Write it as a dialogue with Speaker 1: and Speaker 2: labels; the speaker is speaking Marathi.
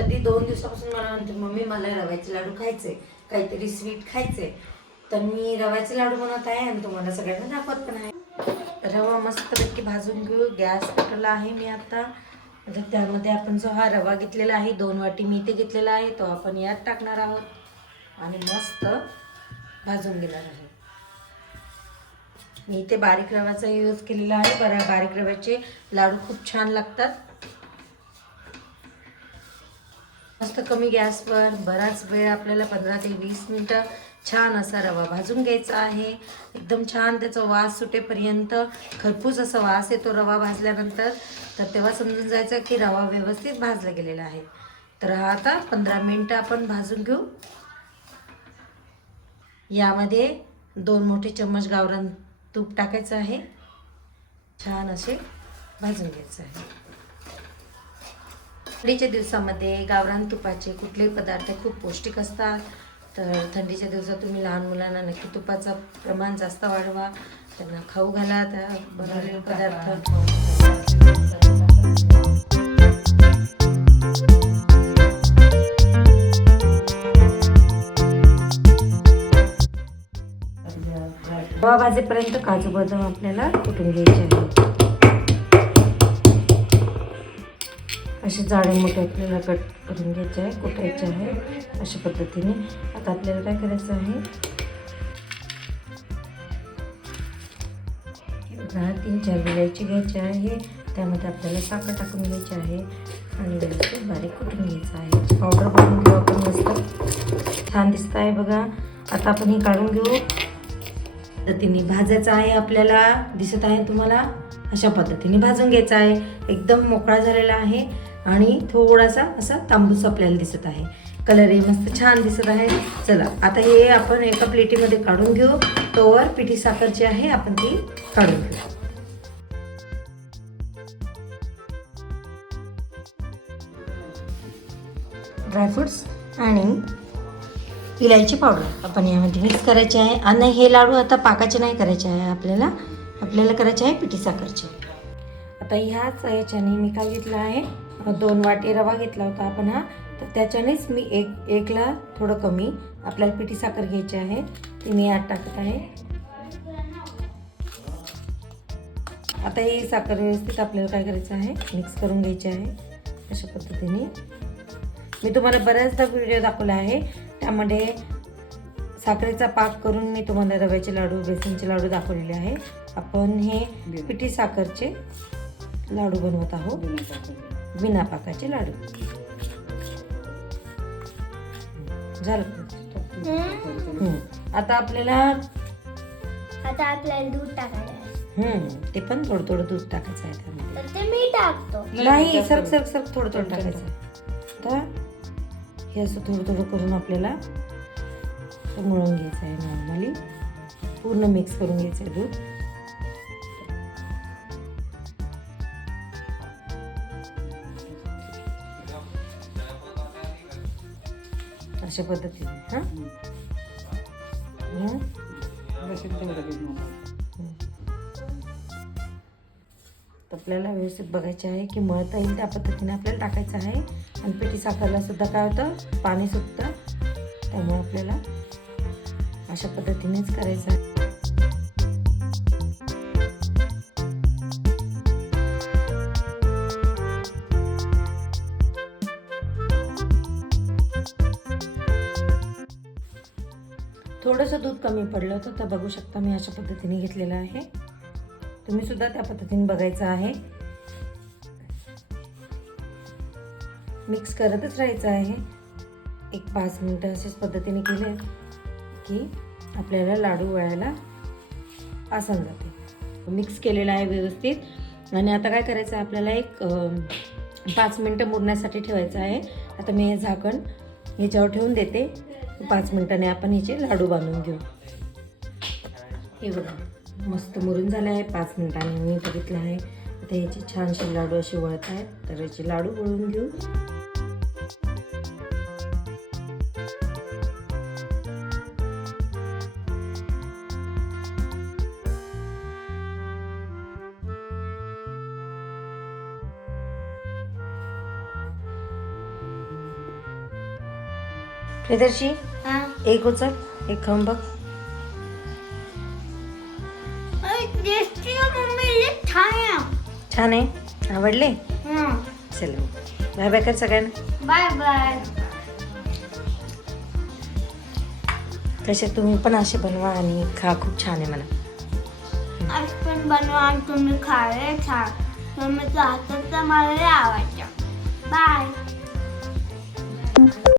Speaker 1: कधी दोन दिवसापासून मला म्हणते मम्मी मला रव्याचे लाडू खायचे काहीतरी स्वीट खायचे. तर मी रव्याचे लाडू बनवत आहे आणि तुम्हाला सगळ्यांना दाखवत पण आहे. रवा मस्तपैकी भाजून घेऊ. गॅस पेटवला आहे मी आता. तर त्यामध्ये आपण जो हा रवा घेतलेला आहे दोन वाटी मी ते घेतलेला आहे तो आपण यात टाकणार आहोत. आणि मस्त भाजून घेणार आहे. मी इथे बारीक रव्याचा यूज केलेला आहे. बरा बारीक रव्याचे लाडू खूप छान लागतात. मस्त कमी गॅसवर बराच वेळ आपल्याला पंधरा ते वीस मिनटं छान असा रवा भाजून घ्यायचा आहे. एकदम छान त्याचा वास सुटेपर्यंत खरपूस असा वास येतो रवा भाजल्यानंतर. तर तेव्हा समजून जायचं की रवा व्यवस्थित भाजला गेलेला आहे. तर हा आता पंधरा मिनटं आपण भाजून घेऊ. यामध्ये दोन मोठे चम्मच गावरान तूप टाकायचं आहे. छान असे भाजून घ्यायचं आहे. थंडीच्या दिवसामध्ये गावरान तुपाचे कुठलेही पदार्थ खूप पौष्टिक असतात. तर थंडीच्या दिवसात तुम्ही लहान मुलांना नक्की तुपाचं प्रमाण जास्त वाढवा. त्यांना खाऊ घाला त्या बनवलेले पदार्थ. रवा भाजेपर्यंत काजू बदाम आपल्याला कुठून घ्यायचे आहे असे जाडे मोठे आपल्याला कट करून घ्यायचे आहे कुटायचे आहे अशा पद्धतीने. आता आपल्याला काय करायचं आहे? तीन चार विलायची घ्यायची आहे. त्यामध्ये आपल्याला साखर टाकून घ्यायची आहे आणि व्यवस्थित बारीक कुटून घ्यायचं आहे. पावडर बनवून घेऊ आपण मस्त. छान दिसत आहे बघा. आता आपण हे काढून घेऊ. पद्धतीने भाजायचं आहे आपल्याला. दिसत आहे तुम्हाला? अशा पद्धतीने भाजून घ्यायचं आहे. एकदम मोकळा झालेला आहे. आणि थोडासा असा तांबूस आपल्याला दिसत आहे. कलरही मस्त छान दिसत आहे. चला आता हे आपण एका प्लेटीमध्ये काढून घेऊ. तोवर पिठी साखर जी आहे आपण ती काढून घेऊ. ड्रायफ्रुट्स आणि इलायची पावडर आपण यामध्ये मिक्स करायचे आहे. आणि हे लाडू आता पाकाचे नाही करायचे आहे आपल्याला. आपल्याला करायचे आहे पिठी साखरचे. आता ह्याच याच्याने मी काय घेतलं आहे? दोन वाटी रवा घेतला होता आपण हा. तर त्याच्यानेच मी एक एकला थोडं कमी आपल्याला पिठी साखर घ्यायची आहे. ती मी यात टाकत आहे. आता ही साखर व्यवस्थित आपल्याला काय करायचं आहे मिक्स करून घ्यायची आहे अशा पद्धतीने. मी तुम्हाला बऱ्याचदा व्हिडिओ दाखवला आहे त्यामध्ये साखरेचा पाक करून मी तुम्हाला रव्याचे लाडू बेसनचे लाडू दाखवलेले आहे. आपण हे पिठी साखरचे लाडू बनवत आहोत. बिना पाकाचे लाडू. झालं. आता आपल्याला
Speaker 2: आता आपल्याला दूध टाकायचं आहे.
Speaker 1: हम्म, ते पण थोडं थोडं दूध टाकायचं आहे त्यामध्ये.
Speaker 2: तर ते मी टाकतो.
Speaker 1: नाही सरक सरक सरक थोडं थोडं टाकायचं. तर हे असं थोडं थोडं करून आपल्याला मळून घ्यायचं आहे नॉर्मली. पूर्ण मिक्स करून घ्यायचं आहे दूध. अशा पद्धतीने हां? तर आपल्याला व्यवस्थित बघायचे आहे की मळता येईल त्या पद्धतीने आपल्याला टाकायचं आहे. आणि पिठी साखरला सुद्धा काय होतं? पाणी सुटतं. त्यामुळे आपल्याला अशा पद्धतीनेच करायचं आहे. थोडंसं दूध कमी पडलं होतं तर बघू शकता मी अशा पद्धतीने घेतलेलं आहे. तुम्ही सुद्धा त्या पद्धतीने बघायचं आहे. मिक्स करतच राहायचं आहे. एक पाच मिनटं अशाच पद्धतीने केले की आपल्याला लाडू वळायला आसन जाते मिक्स केलेलं आहे व्यवस्थित. आणि आता काय करायचं आहे आपल्याला एक पाच मिनटं मुरण्यासाठी ठेवायचं आहे. आता मी हे झाकण ह्याच्यावर ठेवून देते. पाच मिनटाने आपण ह्याचे लाडू बांधून घेऊ. हे बघा मस्त मुरून झाले आहे पाच मिनिटांनी मी बघितलं आहे. आता ह्याचे छानसे लाडू असे वळत आहेत तर याचे लाडू वळून घेऊ. प्रियदर्शी
Speaker 2: हा.
Speaker 1: एक उचल एक खाऊन बघ. छान आहे. आवडले?
Speaker 2: हं.
Speaker 1: चल बाय बाय कर सगळ्यांना.
Speaker 2: Bye bye.
Speaker 1: कसे तुम्ही पण असे बनवा आणि खा खूप छान आहे मला
Speaker 2: आज पण बनवा आणि तुम्ही खावे छान. तुम्ही हातात तर मला लय आवडतं. बाय.